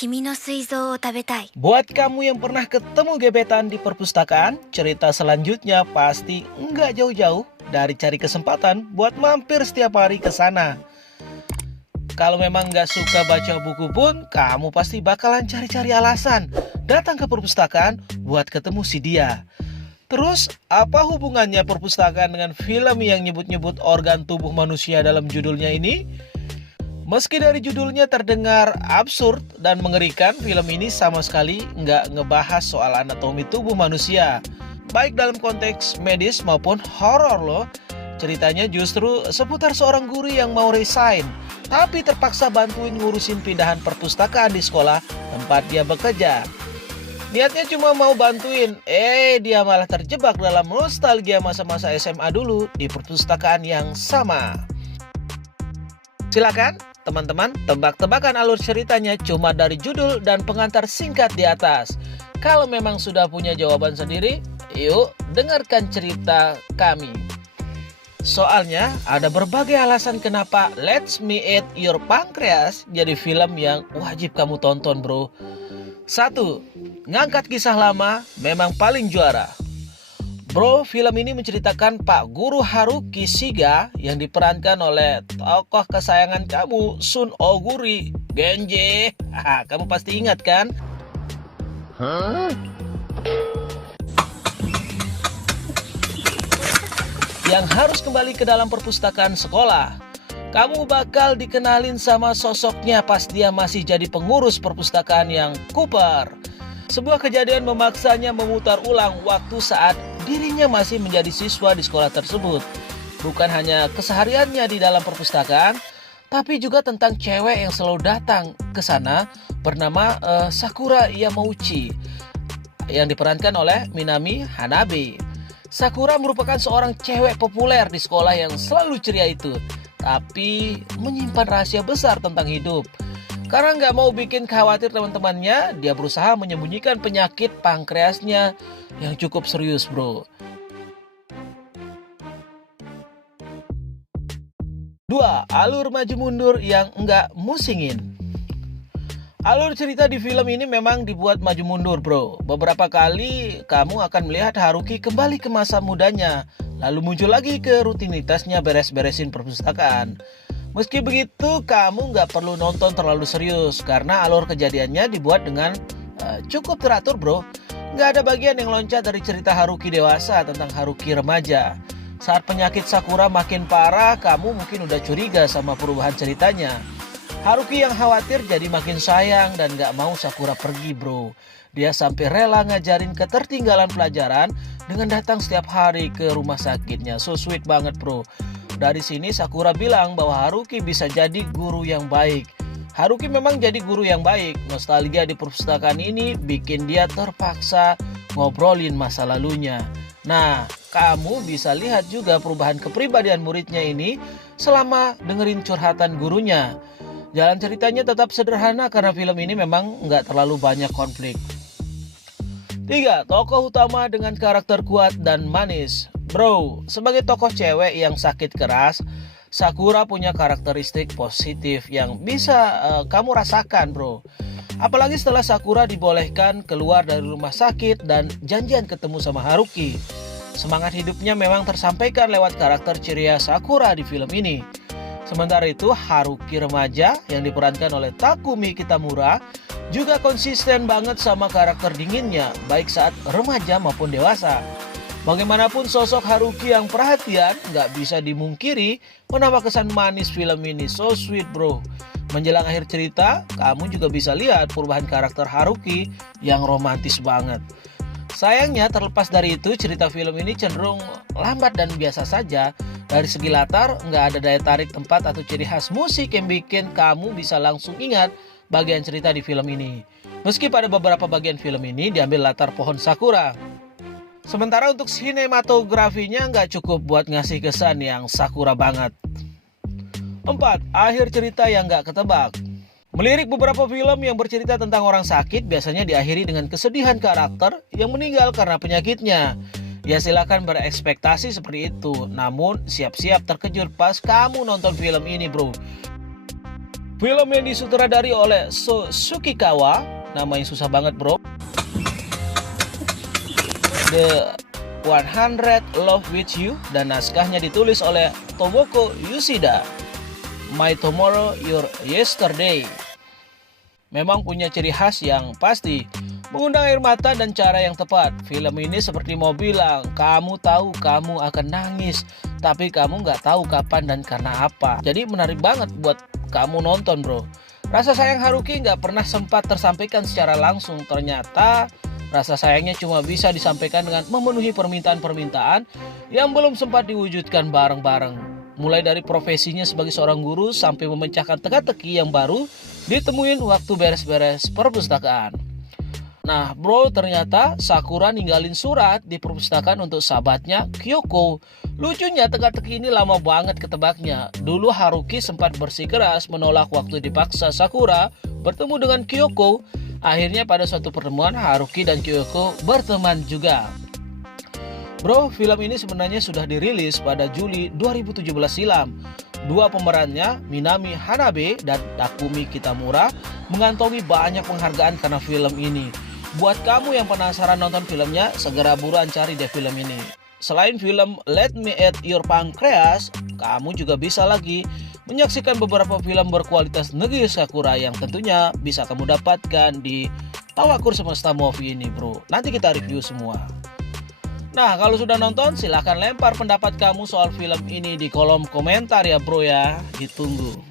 君の膵臓を食べたい。 Buat kamu yang pernah ketemu gebetan di perpustakaan, cerita selanjutnya pasti nggak jauh-jauh dari cari kesempatan buat mampir setiap hari ke sana. Kalau memang nggak suka baca buku pun, kamu pasti bakalan cari-cari alasan datang ke perpustakaan buat ketemu si dia. Terus, apa hubungannya perpustakaan dengan film yang nyebut-nyebut organ tubuh manusia dalam judulnya ini? Meski dari judulnya terdengar absurd dan mengerikan, film ini sama sekali nggak ngebahas soal anatomi tubuh manusia. Baik dalam konteks medis maupun horor loh. Ceritanya justru seputar seorang guru yang mau resign, tapi terpaksa bantuin ngurusin pindahan perpustakaan di sekolah tempat dia bekerja. Niatnya cuma mau bantuin, dia malah terjebak dalam nostalgia masa-masa SMA dulu di perpustakaan yang sama. Silakan teman-teman tebak-tebakan alur ceritanya cuma dari judul dan pengantar singkat di atas. Kalau memang sudah punya jawaban sendiri, yuk dengarkan cerita kami. Soalnya ada berbagai alasan kenapa Let Me Eat Your Pancreas jadi film yang wajib kamu tonton bro. 1. Ngangkat kisah lama memang paling juara. Bro, film ini menceritakan Pak Guru Haruki Shiga yang diperankan oleh tokoh kesayangan kamu, Sun Oguri, Genji. Kamu pasti ingat kan? Yang harus kembali ke dalam perpustakaan sekolah. Kamu bakal dikenalin sama sosoknya pas dia masih jadi pengurus perpustakaan yang kuper. Sebuah kejadian memaksanya memutar ulang waktu saat dirinya masih menjadi siswa di sekolah tersebut. Bukan hanya kesehariannya di dalam perpustakaan, tapi juga tentang cewek yang selalu datang ke sana bernama Sakura Yamauchi yang diperankan oleh Minami Hanabe. Sakura merupakan seorang cewek populer di sekolah yang selalu ceria itu, tapi menyimpan rahasia besar tentang hidup. Karena nggak mau bikin khawatir teman-temannya, dia berusaha menyembunyikan penyakit pankreasnya yang cukup serius bro. 2. Alur maju mundur yang nggak musingin. Alur cerita di film ini memang dibuat maju mundur bro. Beberapa kali kamu akan melihat Haruki kembali ke masa mudanya, lalu muncul lagi ke rutinitasnya beres-beresin perpustakaan. Meski begitu, kamu nggak perlu nonton terlalu serius karena alur kejadiannya dibuat dengan cukup teratur bro. Nggak ada bagian yang loncat dari cerita Haruki dewasa tentang Haruki remaja. Saat penyakit Sakura makin parah, kamu mungkin udah curiga sama perubahan ceritanya. Haruki yang khawatir jadi makin sayang dan nggak mau Sakura pergi bro. Dia sampai rela ngajarin ketertinggalan pelajaran dengan datang setiap hari ke rumah sakitnya. So sweet banget bro. Dari sini Sakura bilang bahwa Haruki bisa jadi guru yang baik. Haruki memang jadi guru yang baik. Nostalgia di perpustakaan ini bikin dia terpaksa ngobrolin masa lalunya. Nah, kamu bisa lihat juga perubahan kepribadian muridnya ini selama dengerin curhatan gurunya. Jalan ceritanya tetap sederhana karena film ini memang nggak terlalu banyak konflik. 3. Tokoh utama dengan karakter kuat dan manis. Bro, sebagai tokoh cewek yang sakit keras, Sakura punya karakteristik positif yang bisa kamu rasakan bro. Apalagi setelah Sakura dibolehkan keluar dari rumah sakit dan janjian ketemu sama Haruki. Semangat hidupnya memang tersampaikan lewat karakter ceria Sakura di film ini. Sementara itu Haruki remaja yang diperankan oleh Takumi Kitamura juga konsisten banget sama karakter dinginnya, baik saat remaja maupun dewasa. Bagaimanapun sosok Haruki yang perhatian nggak bisa dimungkiri menambah kesan manis film ini. So sweet bro. Menjelang akhir cerita, kamu juga bisa lihat perubahan karakter Haruki yang romantis banget. Sayangnya terlepas dari itu, cerita film ini cenderung lambat dan biasa saja. Dari segi latar, nggak ada daya tarik tempat atau ciri khas musik yang bikin kamu bisa langsung ingat bagian cerita di film ini. Meski pada beberapa bagian film ini diambil latar pohon sakura. Sementara untuk sinematografinya nggak cukup buat ngasih kesan yang sakura banget. 4. Akhir cerita yang nggak ketebak. Melirik beberapa film yang bercerita tentang orang sakit biasanya diakhiri dengan kesedihan karakter yang meninggal karena penyakitnya. Ya silakan berekspektasi seperti itu, namun siap-siap terkejut pas kamu nonton film ini bro. Film yang disutradari oleh Sukikawa, nama yang susah banget bro. The 100 Love With You, dan naskahnya ditulis oleh Tomoko Yoshida. My Tomorrow Your Yesterday. Memang punya ciri khas yang pasti, mengundang air mata dan cara yang tepat. Film ini seperti mau bilang, kamu tahu kamu akan nangis, tapi kamu nggak tahu kapan dan karena apa. Jadi menarik banget buat kamu nonton bro. Rasa sayang Haruki nggak pernah sempat tersampaikan secara langsung. Ternyata rasa sayangnya cuma bisa disampaikan dengan memenuhi permintaan-permintaan yang belum sempat diwujudkan bareng-bareng. Mulai dari profesinya sebagai seorang guru sampai memecahkan teka-teki yang baru ditemuin waktu beres-beres perpustakaan. Nah bro, ternyata Sakura ninggalin surat di perpustakaan untuk sahabatnya Kyoko. Lucunya teka-teki ini lama banget ketebaknya. Dulu Haruki sempat bersikeras menolak waktu dipaksa Sakura bertemu dengan Kyoko. Akhirnya pada suatu pertemuan Haruki dan Kyoko berteman juga. Bro, film ini sebenarnya sudah dirilis pada Juli 2017 silam. Dua pemerannya, Minami Hanabe dan Takumi Kitamura, mengantongi banyak penghargaan karena film ini. Buat kamu yang penasaran nonton filmnya, segera buruan cari deh film ini. Selain film Let Me Eat Your Pancreas, kamu juga bisa lagi menyaksikan beberapa film berkualitas Negeri Sakura yang tentunya bisa kamu dapatkan di Tawakur Semesta Movie ini bro. Nanti kita review semua. Nah kalau sudah nonton silahkan lempar pendapat kamu soal film ini di kolom komentar ya bro ya. Ditunggu.